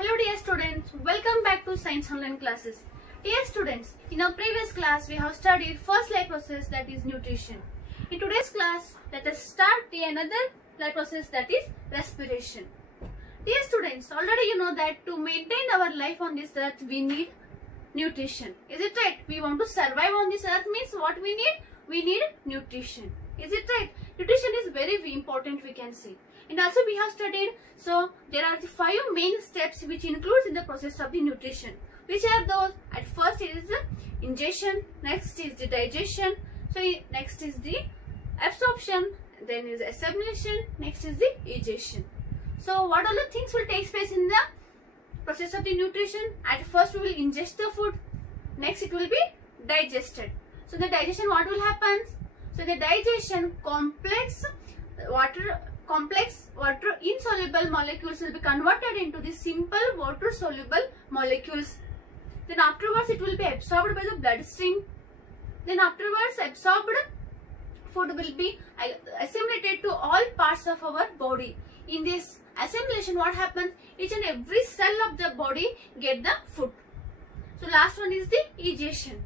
Hello dear students, welcome back to Science Online classes. Dear students, in our previous class we have studied first life process, that is nutrition. In today's class, let us start another life process, that is respiration. Dear students, already you know that to maintain our life on this earth we need nutrition. Is it right? We want to survive on this earth means what we need? We need nutrition. Is it right? Nutrition is very important, we can say. And also we have studied, so there are the 5 main steps which includes in the process of the nutrition. Which are those? At first it is the ingestion, next is the digestion, so next is the absorption, then is assimilation, next is the egestion. So what all the things will take place in the process of the nutrition? At first we will ingest the food, next it will be digested. So the digestion, what will happen? So the digestion, complex water insoluble molecules will be converted into the simple water soluble molecules. Then afterwards it will be absorbed by the bloodstream. Then afterwards absorbed food will be assimilated to all parts of our body. In this assimilation, what happens? Each and every cell of the body get the food. So last one is the egestion.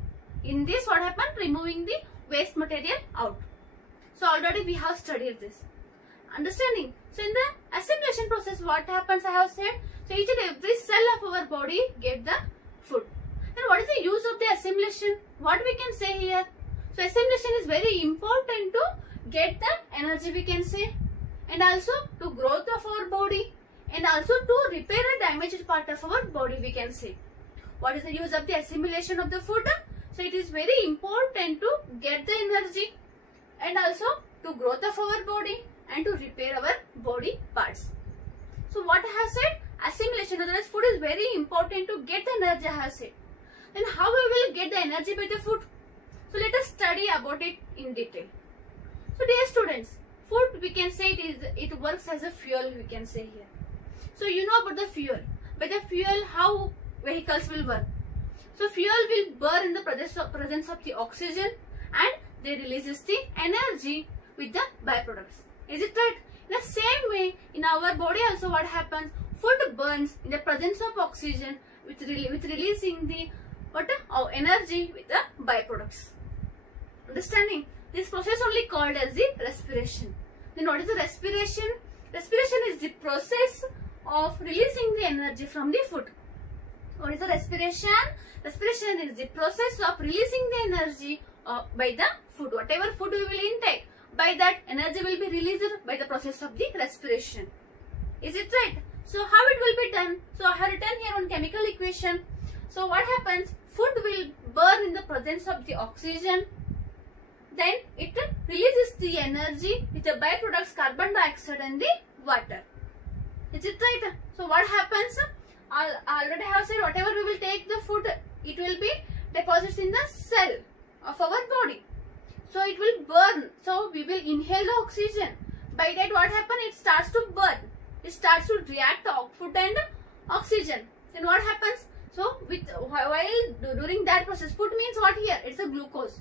In this what happens? Removing the waste material out. So already we have studied this. Understanding? So in the assimilation process, what happens? I have said, so each and every cell of our body get the food. Then what is the use of the assimilation? What we can say here? So assimilation is very important to get the energy, we can say, and also to growth of our body, and also to repair a damaged part of our body, we can say. What is the use of the assimilation of the food? So it is very important to get the energy and also to growth of our body and to repair our body parts. So what I have said, assimilation, otherwise food is very important to get the energy, I have said. Then how we will get the energy by the food? So let us study about it in detail. So dear students, food, we can say it works as a fuel, we can say here. So you know about the fuel. By the fuel, how vehicles will work. So fuel will burn in the presence of the oxygen and they releases the energy with the byproducts. Is it right? In the same way, in our body also what happens? Food burns in the presence of oxygen with releasing the energy with the byproducts. Understanding? This process only called as the respiration. Then what is the respiration? Respiration is the process of releasing the energy from the food. What is the respiration? Respiration is the process of releasing the energy by the food. Whatever food we will intake, by that energy will be released by the process of the respiration. Is it right? So how it will be done? So I have written here on chemical equation. So what happens? Food will burn in the presence of the oxygen. Then it releases the energy with the byproducts carbon dioxide and the water. Is it right? So what happens? I already have said whatever we will take the food, it will be deposited in the cell of our body. So it will burn. So we will inhale the oxygen. By that what happens? It starts to burn. It starts to react to food and oxygen. Then what happens? So while during that process, food means what here? It's a glucose.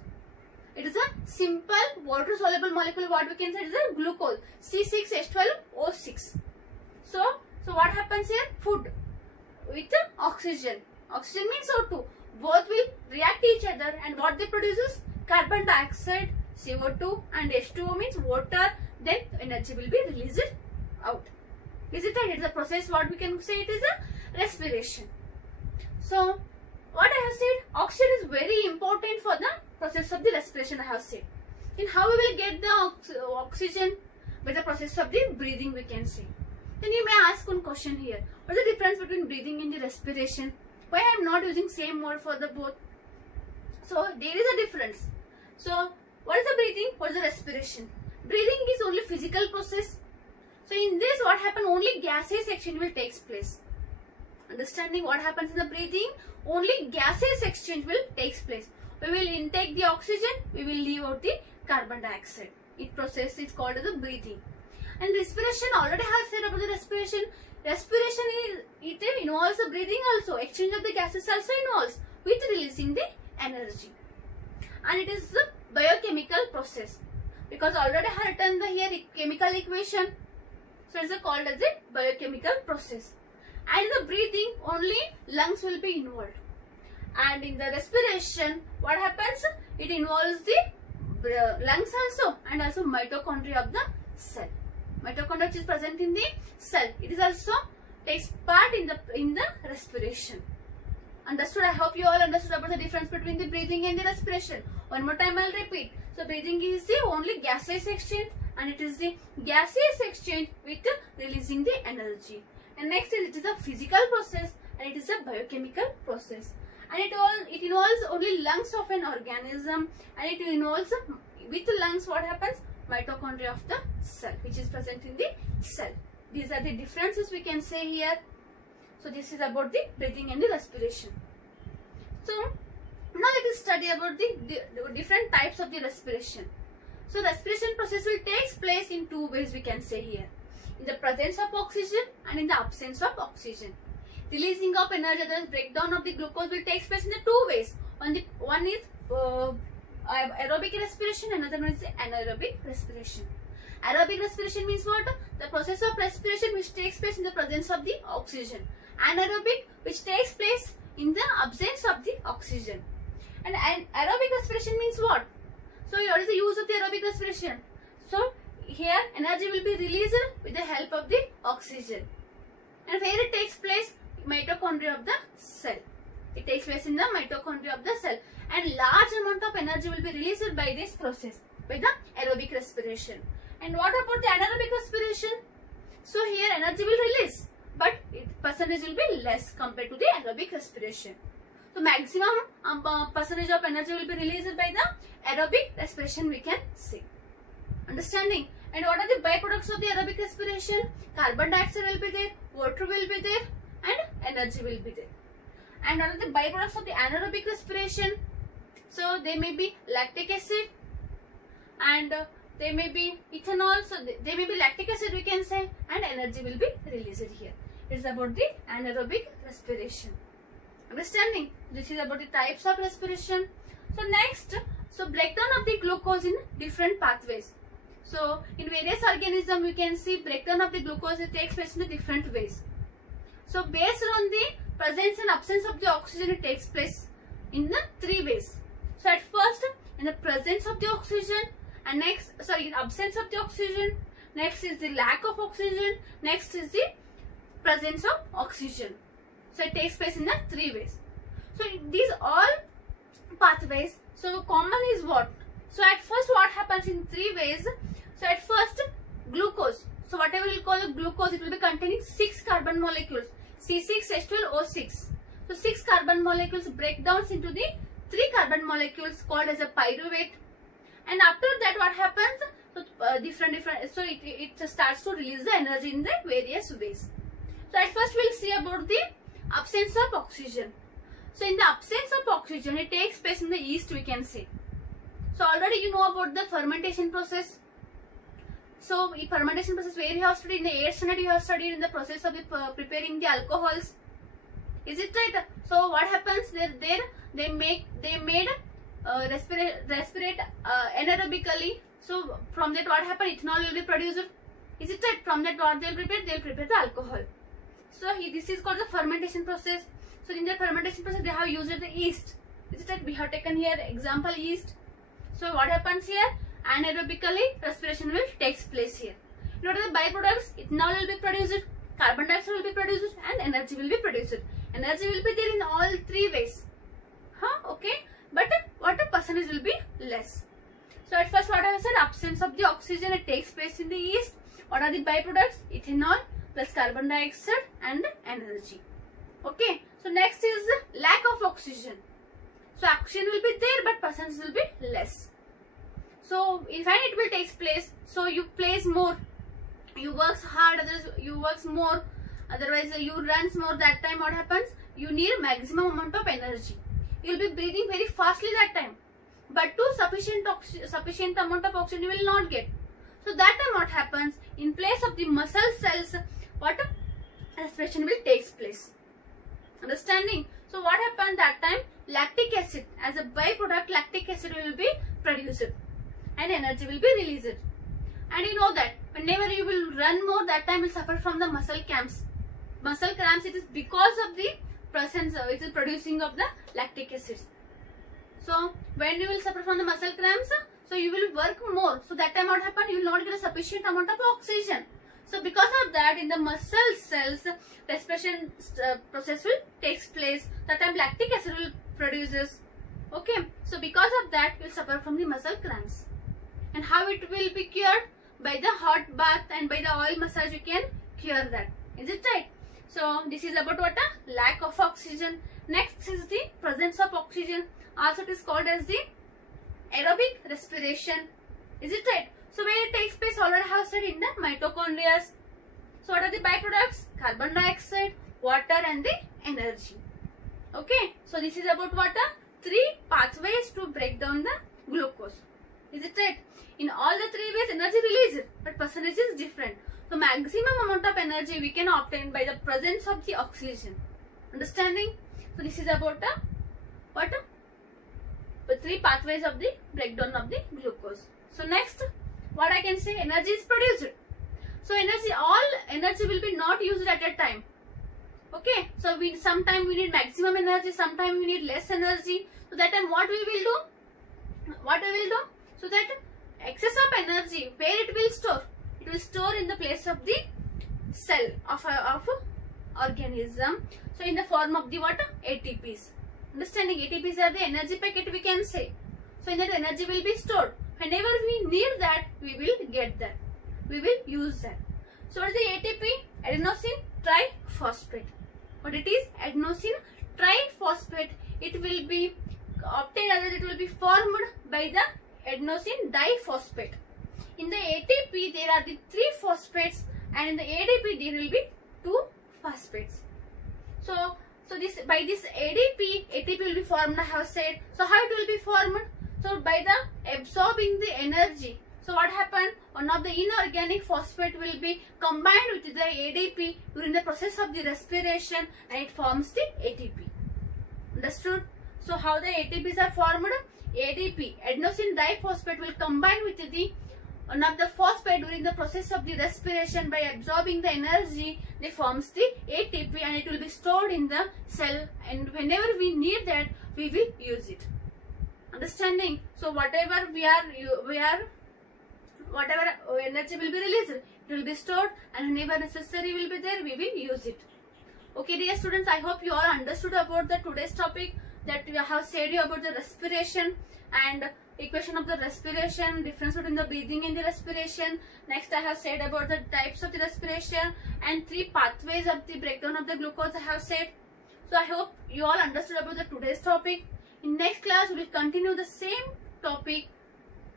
It is a simple water soluble molecule. What we can say is a glucose, C6H12O6. So what happens here? Food with oxygen. Oxygen means O2. Both will react each other, and what they produces? Carbon dioxide, CO2, and H2O means water. Then energy will be released out. Is it right? It's a process. What we can say, it is a respiration. So what I have said, oxygen is very important for the process of the respiration, I have said. Then how we will get the oxygen? By the process of the breathing, we can say. Then you may ask one question here. What is the difference between breathing and the respiration? Why I am not using same word for the both? So there is a difference. So what is the breathing? What is the respiration? Breathing is only physical process. So in this what happens? Only gaseous exchange will take place. Understanding what happens in the breathing? Only gaseous exchange will take place. We will intake the oxygen, we will leave out the carbon dioxide. It process is called as the breathing. And respiration, already have said about the respiration. Respiration involves the breathing also. Exchange of the gases also involves with releasing the energy. And it is the biochemical process. Because already I have written the here chemical equation. So it is called as a biochemical process. And in the breathing, only lungs will be involved. And in the respiration, what happens? It involves the lungs also and also mitochondria of the cell. Mitochondria which is present in the cell. It is also takes part in the respiration. Understood? I hope you all understood about the difference between the breathing and the respiration. One more time I will repeat. So breathing is the only gaseous exchange, and it is the gaseous exchange with releasing the energy. And next is it is a physical process and it is a biochemical process. And it involves only lungs of an organism, and it involves with lungs what happens? Mitochondria of the cell which is present in the cell. These are the differences we can say here. So this is about the breathing and the respiration. So now let us study about the different types of the respiration. So respiration process will take place in two ways we can say here. In the presence of oxygen and in the absence of oxygen. Releasing of energy, that is breakdown of the glucose, will take place in the two ways. One is aerobic respiration, another one is anaerobic respiration. Aerobic respiration means what? The process of respiration which takes place in the presence of the oxygen. Anaerobic which takes place in the absence of the oxygen. And aerobic respiration means what? So what is the use of the aerobic respiration? So here energy will be released with the help of the oxygen. And where it takes place? Mitochondria of the cell. It takes place in the mitochondria of the cell. And large amount of energy will be released by this process, by the aerobic respiration. And what about the anaerobic respiration? So here energy will release, but percentage will be less compared to the aerobic respiration. So maximum percentage of energy will be released by the aerobic respiration we can see. Understanding? And what are the byproducts of the aerobic respiration? Carbon dioxide will be there, water will be there, and energy will be there. And what are the byproducts of the anaerobic respiration? So they may be lactic acid, and they may be ethanol. So they may be lactic acid we can say, and energy will be released here. It is about the anaerobic respiration. Understanding? This is about the types of respiration. So next, so breakdown of the glucose in different pathways. So in various organisms we can see breakdown of the glucose, it takes place in the different ways. So based on the presence and absence of the oxygen, it takes place in the three ways. So at first in the presence of the oxygen, and next absence of the oxygen, next is the lack of oxygen, next is the presence of oxygen. So it takes place in the three ways. So in these all pathways, so common is what? So at first what happens in three ways? So at first glucose. So whatever we call the glucose, it will be containing 6 carbon molecules, C6H12O6. So 6 carbon molecules break down into the 3 carbon molecules called as a pyruvate. And after that what happens? So so it starts to release the energy in the various ways. So at first we'll see about the absence of oxygen. So in the absence of oxygen, it takes place in the yeast we can say. So already you know about the fermentation process. So in fermentation process where you have studied in the 8th standard, you have studied in the process of the preparing the alcohols. Is it right? So what happens there? They made respirate anaerobically. So from that what happened? Ethanol will be produced. Is it right? From that what they'll prepare the alcohol. So this is called the fermentation process. So in the fermentation process they have used the yeast. Is it right? We have taken here example yeast. So what happens here? Anaerobically respiration will take place here. What are the byproducts? Ethanol will be produced, carbon dioxide will be produced, and energy will be produced. Energy will be there in all three ways. Okay. But what the percentage will be less. So at first what I have said, absence of the oxygen, it takes place in the yeast. What are the byproducts? Ethanol plus carbon dioxide and energy. Okay. So next is lack of oxygen. So oxygen will be there but percentage will be less. So in fact it will take place. So you place more, you works hard, you works more, otherwise you runs more. That time what happens? You need maximum amount of energy. You will be breathing very fastly that time, but to sufficient amount of oxygen you will not get. So that time what happens? In place of the muscle cells, what respiration will take place. Understanding? So what happened that time? Lactic acid, as a byproduct, lactic acid will be produced and energy will be released. And you know that whenever you will run more, that time will suffer from the muscle cramps. muscle cramps, it is because of the presence of, it is producing of the lactic acid. So when you will suffer from the muscle cramps, so you will work more. So that time what happen? You will not get a sufficient amount of oxygen. So because of that, in the muscle cells, respiration process will takes place. That time lactic acid will produces. Okay. So because of that, you will suffer from the muscle cramps. And how it will be cured? By the hot bath and by the oil massage, you can cure that. Is it right? So this is about what? A lack of oxygen. Next is the presence of oxygen. Also it is called as the aerobic respiration. Is it right? So where it takes place, already have said, in the mitochondria. So what are the byproducts? Carbon dioxide, water and the energy. Okay. So this is about what? 3 pathways to break down the glucose. Is it right? In all the 3 ways, energy released, but percentage is different. So maximum amount of energy we can obtain by the presence of the oxygen. Understanding? So this is about what? The 3 pathways of the breakdown of the glucose. So next, what I can say, energy is produced. So all energy will be not used at a time. Okay. So sometime we need maximum energy, sometime we need less energy. So that time what we will do? What we will do? So that excess of energy, where it will store? It will store in the place of the cell of organism. So in the form of the what? ATPs. Understanding? ATPs are the energy packet, we can say. So in that energy will be stored. Whenever we need that, we will get that. We will use that. So what is the ATP? Adenosine triphosphate. What it is? Adenosine triphosphate. It will be obtained, or it will be formed by the adenosine diphosphate. In the ATP, there are the 3 phosphates, and in the ADP, there will be 2 phosphates. So this, by this ATP will be formed, I have said. So how it will be formed? So by the absorbing the energy. So what happened? One of the inorganic phosphate will be combined with the ADP during the process of the respiration, and it forms the ATP. Understood? So how the ATPs are formed? ADP, adenosine diphosphate, will combine with the one of the phosphate during the process of the respiration. By absorbing the energy, they forms the ATP, and it will be stored in the cell, and whenever we need that, we will use it. Understanding? So whatever whatever energy will be released, it will be stored, and whenever necessary will be there, we will use it. Okay, dear students, I hope you all understood about the today's topic, that we have said you about the respiration and equation of the respiration, difference between the breathing and the respiration. Next, I have said about the types of the respiration and 3 pathways of the breakdown of the glucose, I have said. So I hope you all understood about the today's topic. In next class, we will continue the same topic.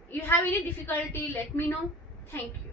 If you have any difficulty, let me know. Thank you.